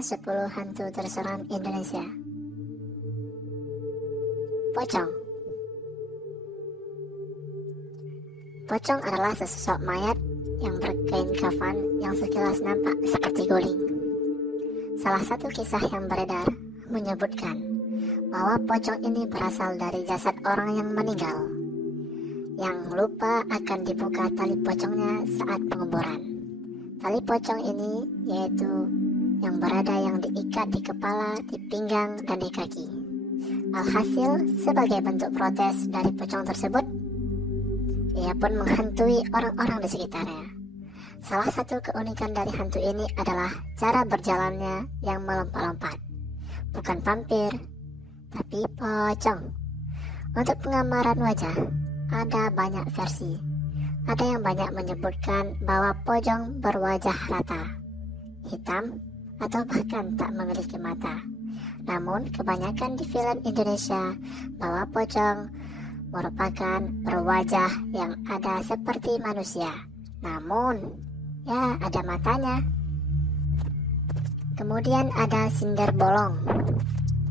10 hantu terseram Indonesia. Pocong. Pocong adalah sesosok mayat yang berkain kafan yang sekilas nampak seperti guling. Salah satu kisah yang beredar menyebutkan bahwa pocong ini berasal dari jasad orang yang meninggal, yang lupa akan dibuka tali pocongnya saat penguburan. Tali pocong ini yaitu yang berada yang diikat di kepala, di pinggang, dan di kaki. Alhasil, sebagai bentuk protes dari pocong tersebut, ia pun menghantui orang-orang di sekitarnya. Salah satu keunikan dari hantu ini adalah cara berjalannya yang melompat-lompat. Bukan vampir, tapi pocong. Untuk penggambaran wajah, ada banyak versi. Ada yang banyak menyebutkan bahwa pocong berwajah rata, hitam, atau bahkan tak memiliki mata. Namun, kebanyakan di film Indonesia bahwa pocong merupakan berwajah yang ada seperti manusia. Namun, ya ada matanya. Kemudian ada sindar bolong.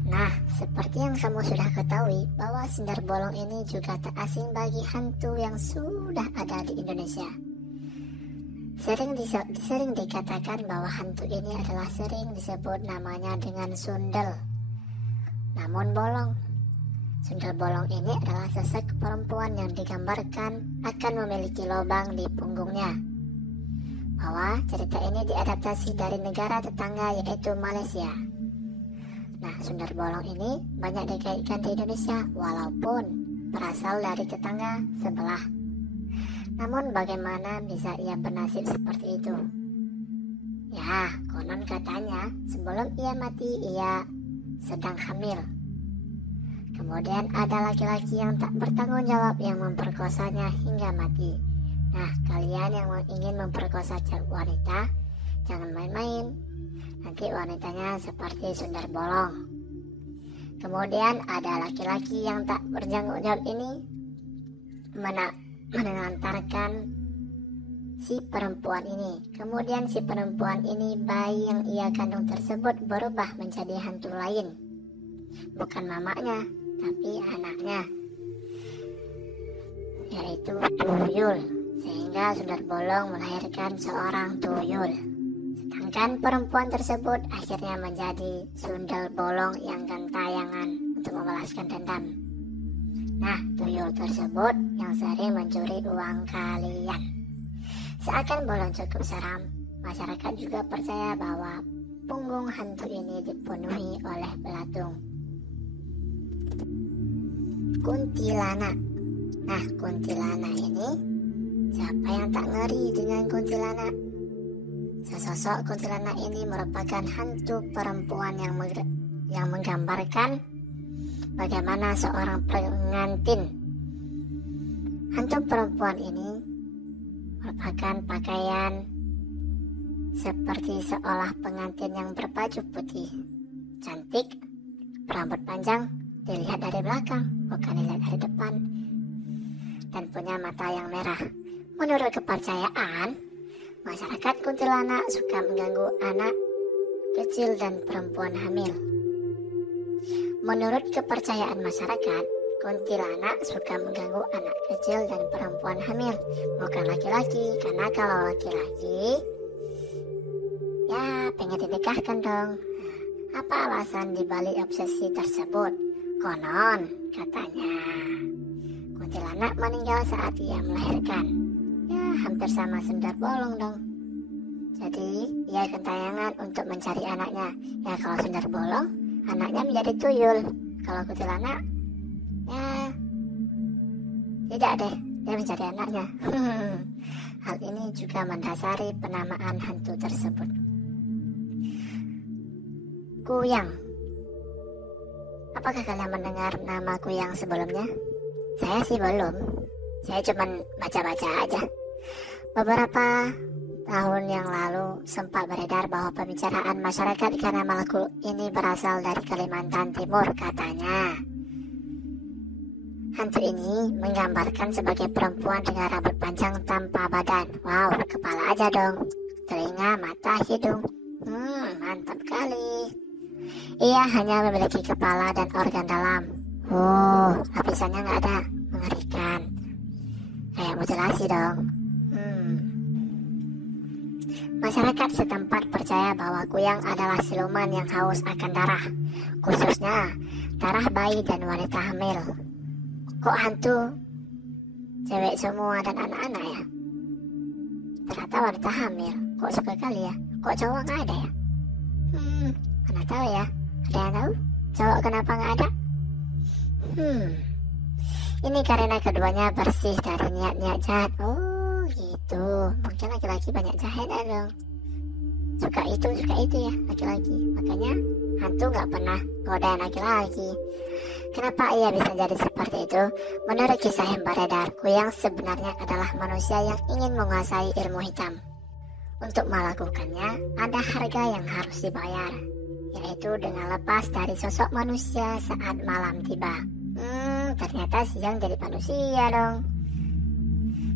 Nah, seperti yang kamu sudah ketahui bahwa sindar bolong ini juga tak asing bagi hantu yang sudah ada di Indonesia. Sering dikatakan bahwa hantu ini adalah sering disebut namanya dengan sundel. Namun bolong. Sundel bolong ini adalah sosok perempuan yang digambarkan akan memiliki lubang di punggungnya. Bahwa cerita ini diadaptasi dari negara tetangga yaitu Malaysia. Nah, sundel bolong ini banyak dikaitkan di Indonesia walaupun berasal dari tetangga sebelah. Namun bagaimana bisa ia bernasib seperti itu? Ya, konon katanya sebelum ia mati ia sedang hamil. Kemudian ada laki-laki yang tak bertanggung jawab yang memperkosanya hingga mati. Nah, kalian yang ingin memperkosa wanita, jangan main-main. Nanti wanitanya seperti sundel bolong. Kemudian ada laki-laki yang tak bertanggung jawab ini menelantarkan si perempuan ini. Kemudian si perempuan ini, bayi yang ia kandung tersebut berubah menjadi hantu lain. Bukan mamanya, tapi anaknya, yaitu tuyul. Sehingga sundel bolong melahirkan seorang tuyul. Sedangkan perempuan tersebut akhirnya menjadi sundel bolong yang gentayangan untuk membalaskan dendam. Nah, tuyul tersebut yang sering mencuri uang kalian. Seakan bolong cukup seram, masyarakat juga percaya bahwa punggung hantu ini dipenuhi oleh belatung. Kuntilanak. Nah, kuntilanak ini, siapa yang tak ngeri dengan kuntilanak? Sesosok kuntilanak ini merupakan hantu perempuan yang menggambarkan bagaimana seorang pengantin. Hantu perempuan ini merupakan pakaian seperti seolah pengantin yang berbaju putih, cantik, berambut panjang, dilihat dari belakang, bukan dilihat dari depan, dan punya mata yang merah. Menurut kepercayaan, masyarakat kuntilanak suka mengganggu anak kecil dan perempuan hamil. Menurut kepercayaan masyarakat, kuntilanak suka mengganggu anak kecil dan perempuan hamil, bukan laki-laki. Karena kalau laki-laki, ya pengen dinikahkan dong. Apa alasan dibalik obsesi tersebut? Konon katanya kuntilanak meninggal saat ia melahirkan. Ya hampir sama sundel bolong dong. Jadi ia gentayangan untuk mencari anaknya. Ya kalau sundel bolong, anaknya menjadi tuyul. Kalau kuntilanak, ya tidak deh, dia mencari anaknya. Hal ini juga mendasari penamaan hantu tersebut. Kuyang. Apakah kalian mendengar nama Kuyang sebelumnya? Saya sih belum. Saya cuma baca-baca aja. Beberapa tahun yang lalu sempat beredar bahwa pembicaraan masyarakat karena makhluk ini berasal dari Kalimantan Timur katanya. Hantu ini menggambarkan sebagai perempuan dengan rambut panjang tanpa badan. Wow, kepala aja dong. Telinga, mata, hidung. Mantap kali. Ia hanya memiliki kepala dan organ dalam. Lapisannya nggak ada. Mengerikan. Kayak mutilasi dong. Masyarakat setempat percaya bahwa kuyang adalah siluman yang haus akan darah, khususnya darah bayi dan wanita hamil. Kok hantu cewek semua dan anak-anak ya? Ternyata wanita hamil. Kok suka kali ya? Kok cowok nggak ada ya? Mana tahu ya? Ada yang tahu? Cowok kenapa nggak ada? Ini karena keduanya bersih dari niat-niat jahat. Oh gitu. Mungkin laki-laki banyak jahatnya dong. Suka itu ya laki-laki. Makanya hantu nggak pernah godain laki-laki. Kenapa ia bisa jadi seperti itu? Menurut kisah yang beredar, kuyang sebenarnya adalah manusia yang ingin menguasai ilmu hitam. Untuk melakukannya, ada harga yang harus dibayar, yaitu dengan lepas dari sosok manusia saat malam tiba. Ternyata siang jadi manusia dong.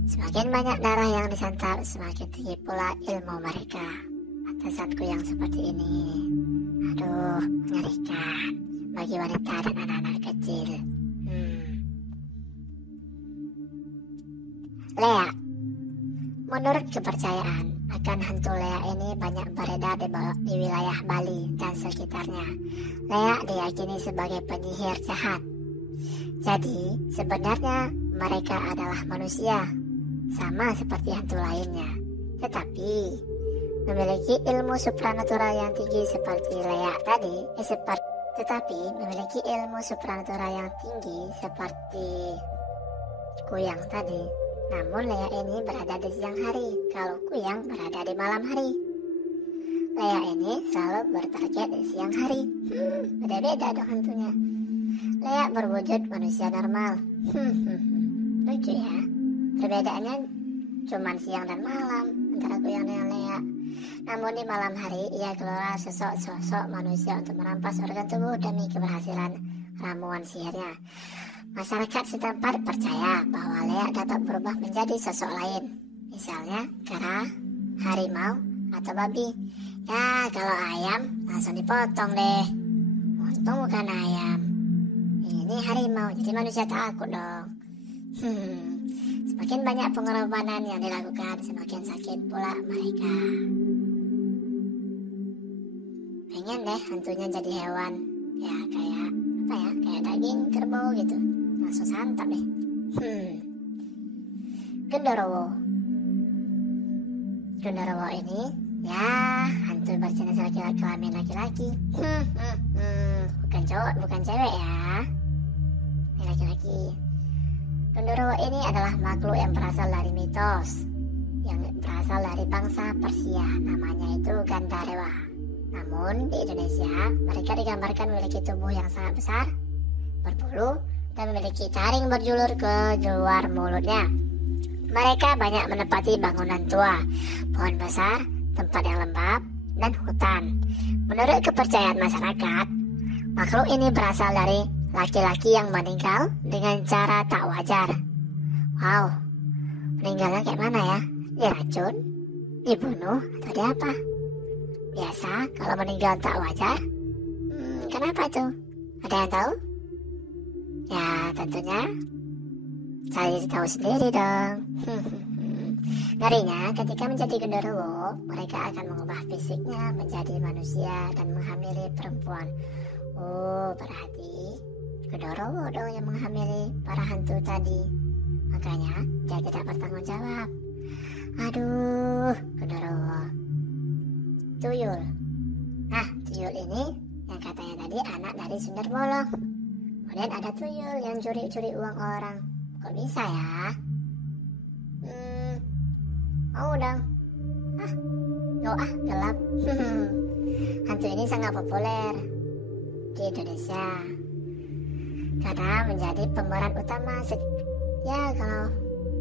Semakin banyak darah yang disantap, semakin tinggi pula ilmu mereka. Atasan kuyang seperti ini. Aduh, mengerikan bagi wanita dan anak-anak kecil. Lea. Menurut kepercayaan, akan hantu Lea ini banyak beredar di wilayah Bali dan sekitarnya. Lea diyakini sebagai penyihir jahat. Jadi, sebenarnya mereka adalah manusia, sama seperti hantu lainnya. Tetapi, memiliki ilmu supranatural yang tinggi seperti Lea tadi, kuyang tadi. Namun Lea ini berada di siang hari, kalau kuyang berada di malam hari. Lea ini selalu bertarget di siang hari. Beda-beda dong hantunya. Lea berwujud manusia normal. Lucu ya. Perbedaannya cuma siang dan malam antara kuyang dengan Lea. Namun di malam hari ia keluar sosok manusia untuk merampas organ tubuh demi keberhasilan ramuan sihirnya. Masyarakat setempat percaya bahwa Lea dapat berubah menjadi sosok lain, misalnya kera, harimau, atau babi. Ya, kalau ayam langsung dipotong deh. Untung bukan ayam. Ini harimau, jadi manusia takut dong. Semakin banyak pengorbanan yang dilakukan, semakin sakit pula mereka. Pengen deh hantunya jadi hewan, ya kayak kayak daging kerbau gitu. Langsung santap deh. Genderuwo ini ya hantu berjenis kelamin laki-laki. Bukan cowok, bukan cewek ya. Ini laki-laki. Genderuwo ini adalah makhluk yang berasal dari mitos, yang berasal dari bangsa Persia. Namanya itu Gandarewa. Namun di Indonesia mereka digambarkan memiliki tubuh yang sangat besar, berbulu, dan memiliki taring berjulur ke luar mulutnya. Mereka banyak menempati bangunan tua, pohon besar, tempat yang lembab, dan hutan. Menurut kepercayaan masyarakat, makhluk ini berasal dari laki-laki yang meninggal dengan cara tak wajar. Wow, meninggalnya kayak mana ya? Diracun? Dibunuh? Atau di apa? Biasa kalau meninggal tak wajar. Kenapa tuh? Ada yang tahu? Ya tentunya saya tahu sendiri dong. Ngerinya ketika menjadi genderuwo, mereka akan mengubah fisiknya menjadi manusia dan menghamili perempuan. Oh, berarti genderuwo dong yang menghamili para hantu tadi. Makanya dia tidak bertanggung jawab. Aduh, genderuwo. Tuyul. Nah, tuyul ini yang katanya tadi anak dari Sundar Bolong. Kemudian ada tuyul yang curi-curi uang orang. Kok bisa ya? Mau dong. Gelap. Hantu ini sangat populer di Indonesia karena menjadi pemeran utama. Ya kalau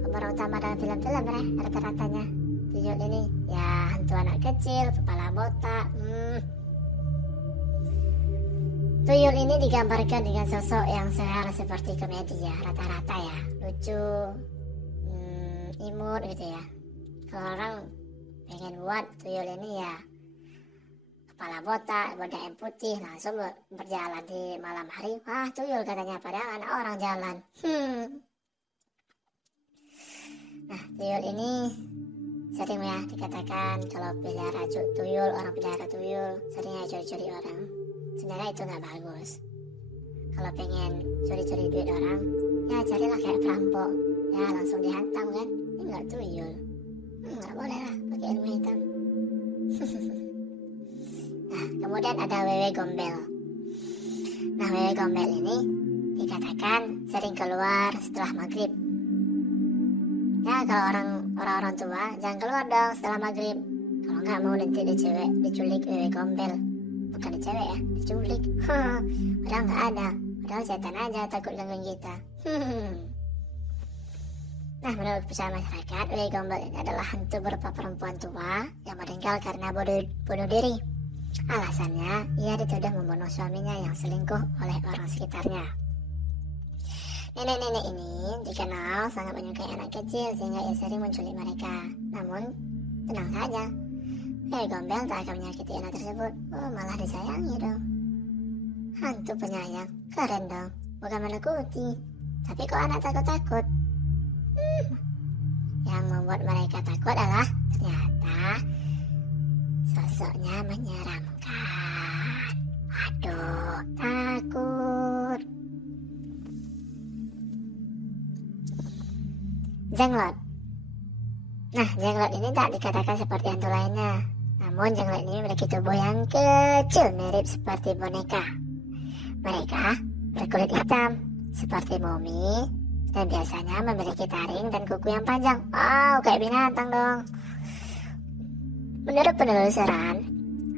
pemeran utama dalam film-film ya rata-ratanya tuyul ini. Ya hantu anak kecil, kepala botak. Tuyul ini digambarkan dengan sosok yang seperti komedi ya, rata-rata ya, lucu, imut gitu ya. Kalau orang pengen buat tuyul ini ya kepala botak, yang putih, langsung berjalan di malam hari. Wah, tuyul katanya, padahal anak orang jalan. Nah, tuyul ini sering ya dikatakan kalau pelihara tuyul, orang pelihara tuyul sering ya curi-curi orang. Sebenarnya itu nggak bagus. Kalau pengen curi-curi duit orang, ya carilah kayak perampok. Ya langsung dihantam kan, ini nggak tuyul. Nggak boleh lah pakai ilmu hitam. Nah, kemudian ada wewe gombel. Nah, wewe gombel ini dikatakan sering keluar setelah maghrib. Ya, kalau orang-orang tua jangan keluar dong setelah maghrib. Kalau nggak mau nanti diculik wewe gombel. Bukan dicewek ya, diculik. Padahal nggak ada. Padahal setan aja takut gangguin kita. Nah, menurut pesawat masyarakat, wewe gombel ini adalah hantu berupa perempuan tua yang meninggal karena bunuh diri. Alasannya, ia dituduh membunuh suaminya yang selingkuh oleh orang sekitarnya. Nenek-nenek ini dikenal sangat menyukai anak kecil sehingga ia sering menculik mereka. Namun, tenang saja, wewe gombel tak akan menyakiti anak tersebut. Malah disayangi dong. Hantu penyayang, keren dong. Bukan menakuti, tapi kok anak takut-takut? Yang membuat mereka takut adalah ternyata sosoknya menyeramkan. Aduh, takut. Jenglot. Nah, jenglot ini tak dikatakan seperti hantu lainnya. Namun jenglot ini memiliki tubuh yang kecil mirip seperti boneka. Mereka berkulit hitam seperti mumi dan biasanya memiliki taring dan kuku yang panjang. Kayak binatang dong. Menurut penelusuran,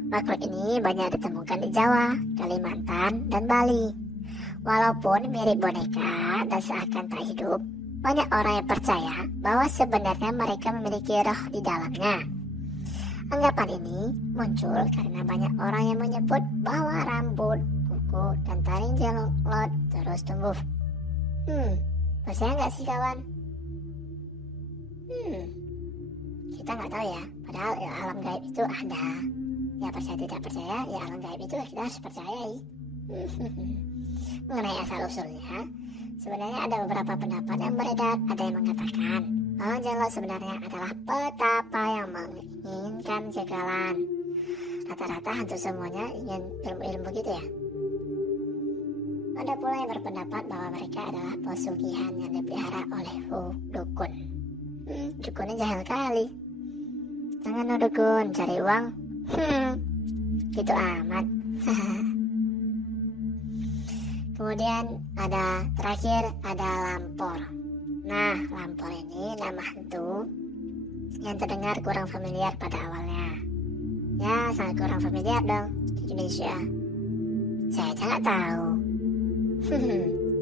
makhluk ini banyak ditemukan di Jawa, Kalimantan, dan Bali. Walaupun mirip boneka dan seakan tak hidup, banyak orang yang percaya bahwa sebenarnya mereka memiliki roh di dalamnya. Anggapan ini muncul karena banyak orang yang menyebut bahwa rambut, kuku, dan taring jenglot terus tumbuh. Percaya nggak sih kawan? Kita nggak tahu ya, padahal alam gaib itu ada. Ya percaya tidak percaya, ya alam gaib itu kita harus percayai. Mengenai asal-usulnya, sebenarnya ada beberapa pendapat yang beredar. Ada yang mengatakan jenglot sebenarnya adalah petapa yang menginginkan kegagalan. Rata-rata hantu semuanya ingin ilmu-ilmu gitu ya. Ada pula yang berpendapat bahwa mereka adalah pesugihan yang dipelihara oleh dukun. Dukunnya jahil kali. Jangan no dukun, cari uang. Gitu amat. Kemudian terakhir ada lampor. Nah, lampor ini nama hantu yang terdengar kurang familiar pada awalnya. Ya, sangat kurang familiar dong di Indonesia. Saya aja nggak tahu.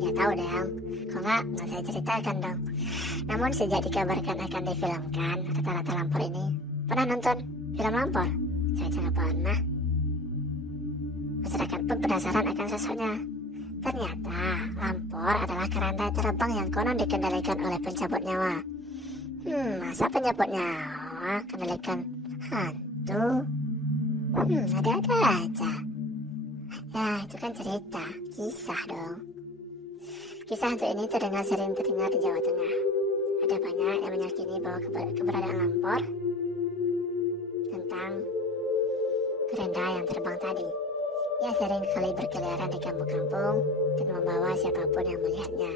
Ya tahu dong. Kalau nggak saya ceritakan dong. Namun sejak dikabarkan akan difilmkan, rata-rata lampor ini pernah nonton film lampor? Saya aja nggak pernah. Masyarakat pun penasaran akan sosoknya. Ternyata lampor adalah keranda terbang yang konon dikendalikan oleh pencabut nyawa. Masa pencabut nyawa kendalikan hantu? Ada-ada aja. Ya, itu kan cerita, kisah dong. Kisah hantu ini sering terdengar di Jawa Tengah. Ada banyak yang meyakini bahwa keberadaan lampor tentang keranda yang terbang tadi. Ia sering kali berkeliaran di kampung-kampung dan membawa siapapun yang melihatnya.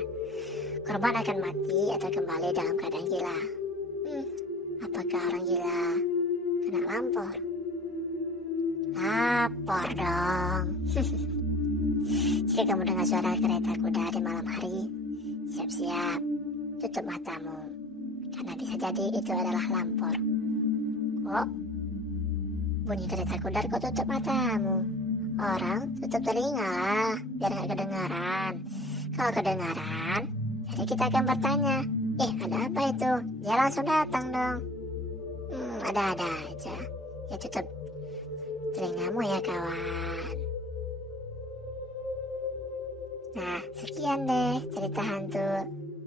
Korban akan mati atau kembali dalam keadaan gila. Apakah orang gila kena lampor? Lapor dong. Jika kamu dengar suara kereta kuda di malam hari, siap-siap tutup matamu, karena bisa jadi itu adalah lampor. Kok bunyi kereta kuda kok tutup matamu? Orang tutup telinga lah, biar gak kedengaran. Kalau kedengaran, jadi kita akan bertanya, ada apa itu? Dia langsung datang dong. Ada-ada aja. Ya tutup telingamu ya kawan. Nah, sekian deh cerita hantu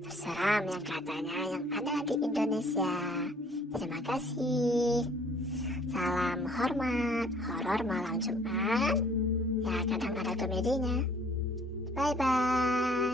terseram yang katanya yang ada di Indonesia. Terima kasih. Salam hormat, horor malam Jumat. Ya kadang ada komedinya. Bye-bye.